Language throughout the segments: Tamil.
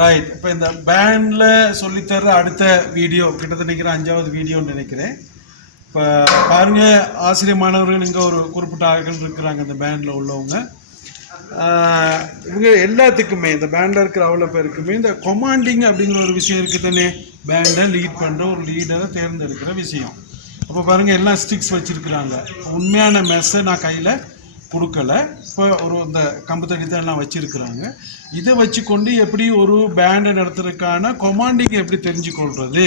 ரைட். இப்போ இந்த பேண்டில் சொல்லித்தர அடுத்த வீடியோ கிட்டத்தட்ட நினைக்கிறேன் 5வது வீடியோன்னு நினைக்கிறேன். இப்போ பாருங்கள், ஆசிரியர் மாணவர்கள் இங்கே ஒரு குறிப்பிட்ட ஆட்கள் இருக்கிறாங்க இந்த பேண்டில் உள்ளவங்க. இவங்க எல்லாத்துக்குமே இந்த பேண்டில் இருக்கிற அவ்வளோ பேருக்குமே இந்த கொமாண்டிங் அப்படிங்கிற ஒரு விஷயம் இருக்குது தானே. பேண்டை லீட் பண்ணுற ஒரு லீடரை தேர்ந்தெடுக்கிற விஷயம். அப்போ பாருங்கள், எல்லாம் ஸ்டிக்ஸ் வச்சுருக்குறாங்க. உண்மையான மெஸ்ஸை நான் கையில் கொடுக்கல. இப்போ ஒரு இந்த கம்பு தடி தான் எல்லாம் வச்சுருக்குறாங்க. இதை வச்சு கொண்டு எப்படி ஒரு பேண்டை நடத்துறதுக்கான கொமாண்டிங் எப்படி தெரிஞ்சுக்கொள்வது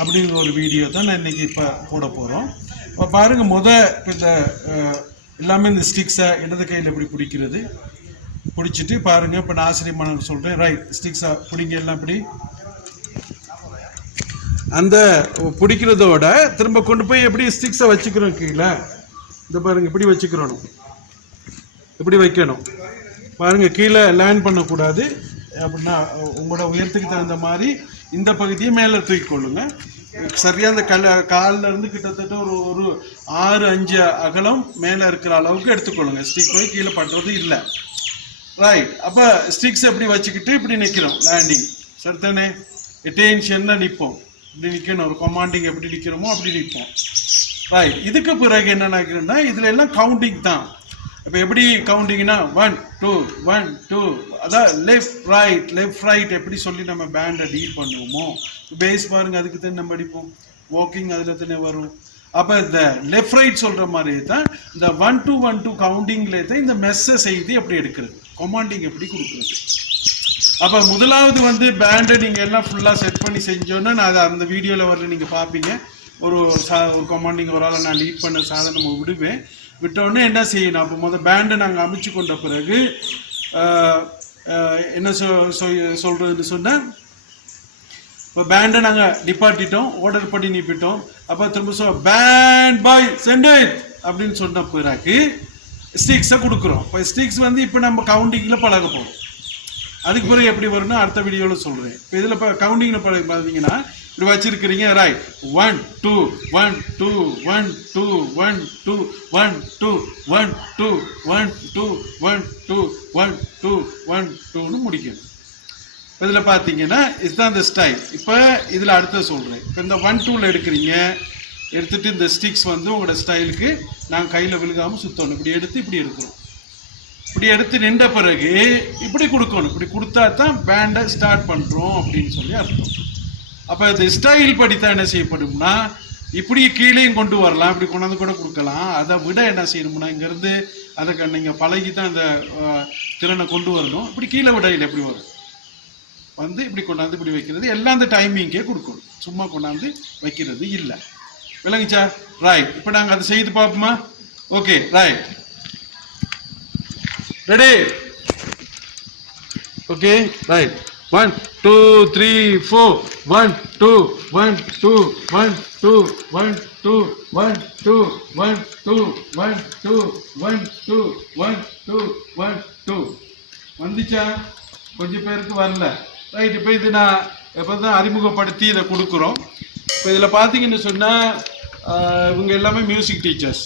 அப்படிங்கிற ஒரு வீடியோ தான் நான் இன்றைக்கி இப்போ போட போகிறோம். இப்போ பாருங்கள், இப்போ இந்த எல்லாமே இந்த ஸ்டிக்ஸை இடது கையில் எப்படி பிடிக்கிறது பிடிச்சிட்டு பாருங்கள். இப்போ நான் ஆசிரியர் மாணவர் சொல்கிறேன், ரைட், ஸ்டிக்ஸை பிடிங்க, எல்லாம் இப்படி அந்த பிடிக்கிறதோட திரும்ப கொண்டு போய் எப்படி ஸ்டிக்ஸை வச்சுக்கிறோம் கீழே. இந்த பாருங்கள், இப்படி வச்சுக்கிறோம், இப்படி வைக்கணும். பாருங்கள், கீழே லேண்ட் பண்ணக்கூடாது. அப்படின்னா உங்களோட உயரத்துக்கு தகுந்த மாதிரி இந்த பகுதியை மேலே தூக்கிக்கொள்ளுங்க. சரியாக அந்த காலில் இருந்து கிட்டத்தட்ட ஒரு 6-5 அகலம் மேலே இருக்கிற அளவுக்கு எடுத்துக்கொள்ளுங்க. ஸ்டிக் போய் கீழே பட்டுறது இல்லை. ரைட். அப்போ ஸ்டிக்ஸ் எப்படி வச்சுக்கிட்டு இப்படி நிற்கிறோம், லேண்டிங் சரித்தானே. அட்டென்ஷனில் நிற்போம், இப்படி நிற்கணும். ஒரு கொமாண்டிங் எப்படி நிற்கிறோமோ அப்படி நிற்போம். ரைட். இதுக்கு பிறகு என்ன நினைக்கிறேன்னா, இதில் எல்லாம் கவுண்டிங் தான். இப்போ எப்படி கவுண்டிங்னா 1 2 1 2, அதான் லெஃப்ட் ரைட் எப்படி சொல்லி நம்ம பேண்டை டீல் பண்ணுவோமோ. பேஸ் பாருங்கள், அதுக்கு தான் நம்ம அடிப்போம். வாக்கிங் அதில் தானே வரும். அப்போ இந்த லெஃப்ட் ரைட் சொல்கிற மாதிரி தான் இந்த 1 2 1 2 கவுண்டிங்லே தான் இந்த மெஸ்ஸை செய்து எப்படி எடுக்கிறது, கொமாண்டிங் எப்படி கொடுக்குறது. அப்போ முதலாவது பேண்டை நீங்கள் எல்லாம் ஃபுல்லாக செட் பண்ணி செஞ்சோன்னா நான் அதை அந்த வீடியோவில் வரல நீங்கள் பார்ப்பீங்க. ஒரு கொமாண்டிங் ஒரு ஆளை நான் லீட் பண்ண சாதனம் விடுவேன். விட்டோடனே என்ன செய்யணும், அப்போ பேண்டை நாங்கள் அமைச்சு கொண்ட பிறகு என்ன சொல்கிறதுன்னு சொன்னால், இப்போ பேண்டை நாங்கள் நிப்பாட்டிட்டோம், ஆர்டர் பண்ணி நிப்பிட்டோம். அப்போ திரும்ப பேண்ட் பாய் சென்டர் அப்படின்னு சொன்ன பிறகு ஸ்டிக்ஸை கொடுக்குறோம். இப்போ ஸ்டிக்ஸ் இப்போ நம்ம கவுண்டிங்கில் பழக போகிறோம். அதுக்கு பிறகு எப்படி வரும்னா அடுத்த வீடியோவில் சொல்கிறேன். இப்போ இதில் இப்போ கவுண்டிங்கில் பார்த்தீங்கன்னா இப்படி வச்சிருக்கிறீங்க. ரைட், 1 2 1 2 1 2 1 2 1 2 1 2 1 2 1 2 1 2 1 2ன்னு முடிக்கணும். இதில் பார்த்தீங்கன்னா இதுதான் இந்த ஸ்டைல். இப்போ இதில் அடுத்த சொல்கிறேன். இப்போ இந்த 1 2ல் எடுக்கிறீங்க, எடுத்துகிட்டு இந்த ஸ்டிக்ஸ் உங்களோட ஸ்டைலுக்கு நாங்கள் கையில் விழுகாமல் சுற்றணும். இப்படி எடுத்து இப்படி எடுக்கிறோம். இப்படி எடுத்து நின்ற பிறகு இப்படி கொடுக்கணும். இப்படி கொடுத்தா தான் பேண்டை ஸ்டார்ட் பண்ணுறோம் அப்படின்னு சொல்லி அர்த்தம். அப்போ இந்த ஸ்டைல் படித்தான் என்ன செய்யப்படும்னா, இப்படி கீழேயும் கொண்டு வரலாம், இப்படி கொண்டாந்து கூட கொடுக்கலாம். அதை விட என்ன செய்யணும்னா, இங்கேருந்து அதை நீங்கள் பழகி தான் அந்த திறனை கொண்டு வரணும். இப்படி கீழே விடையில் எப்படி வரும் இப்படி கொண்டாந்து இப்படி வைக்கிறது எல்லாம் அந்த டைமிங்கே கொடுக்கணும். சும்மா கொண்டாந்து வைக்கிறது இல்லை. விளங்குச்சா? ரைட். இப்போ நாங்கள் அதை செய்து பார்ப்போமா? Okay, right, ready, okay, right. 1 2 3 4 1 2 1 2 1 2 1 2 1 2 1 2 1 2 1 2 1 2 1 2 வந்துச்சா? கொஞ்சம் பேருக்கு வரல. ரைட். இப்போ இது நான் எப்போ தான் அறிமுகப்படுத்தி இதை கொடுக்குறோம். இப்போ இதில் பார்த்தீங்கன்னு சொன்னால் இவங்க எல்லாமே மியூசிக் டீச்சர்ஸ்.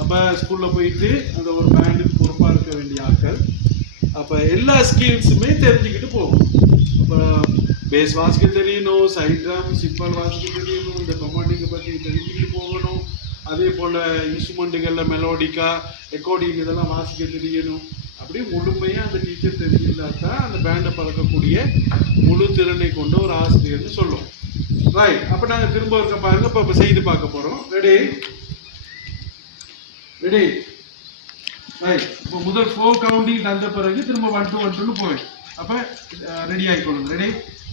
அப்போ ஸ்கூலில் போயிட்டு அந்த ஒரு பேண்டுக்கு பொறுப்பாக இருக்க வேண்டிய ஆட்கள். அப்போ எல்லா ஸ்கில்ஸுமே தெரிஞ்சுக்கிட்டு போகும். இப்போ பேஸ் வாசிக்க தெரியணும், சைட் ட்ரம் சிம்பல் வாசிக்க தெரியணும், இந்த கொமாண்டிங்கை பற்றி தெரிஞ்சுக்கிட்டு போகணும். அதே போல் இன்ஸ்ட்ருமெண்ட்டுகளில் மெலோடிக்கா ரெக்கார்டிங் இதெல்லாம் வாசிக்க தெரியணும். அப்படி முழுமையாக அந்த டீச்சர் தெரிஞ்சுக்கிட்டா தான் அந்த பேண்டை பழக்கக்கூடிய முழு திறனை கொண்ட ஒரு ஆசிரியர்னு சொல்லுவோம். ரைட். அப்போ நாங்கள் திரும்ப இருக்க பாருங்க. இப்போ செய்து பார்க்க போகிறோம். Ready, ready, right. இப்போ முதல் 4 கவுண்டிங் தந்த பிறகு திரும்ப 1 2 1 2ன்னு போய் அப்போ ரெடி ஆகிக்கொள்ளுங்க. ரெடி,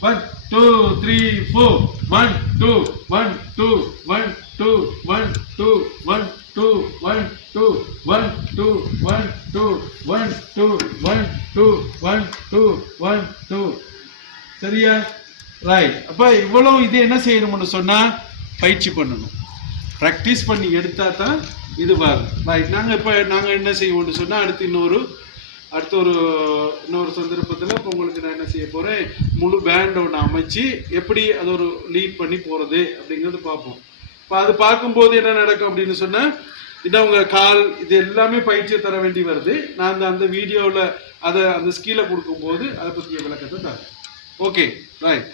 1 2 3 4 1 2 1 2 1 2 1 2 1 2 1 2 1 2 1 2 1 2 1 2 1 2 1 2. சரியா? ரைட். அப்போ இவ்வளவு இது என்ன செய்யணும்னு சொன்னால் பயிற்சி பண்ணணும், ப்ராக்டிஸ் பண்ணி எடுத்தால் தான் இது வரும். ரைட். நாங்கள் என்ன செய்வோம்னு சொன்னால் அடுத்த இன்னொரு சந்தர்ப்பத்தில் இப்போ உங்களுக்கு நான் என்ன செய்ய போகிறேன், முழு பேண்டை ஒன்று அமைச்சு எப்படி அதை ஒரு லீட் பண்ணி போகிறது அப்படிங்கிறது பார்ப்போம். இப்போ அது பார்க்கும்போது என்ன நடக்கும் அப்படின்னு சொன்னால், இதான் உங்கள் கால் இது எல்லாமே பயிற்சியை தர வேண்டி வருது. நான் அந்த வீடியோவில் அதை அந்த ஸ்கீலை கொடுக்கும்போது அதை பற்றிய விளக்கத்தை தரேன். Okay right.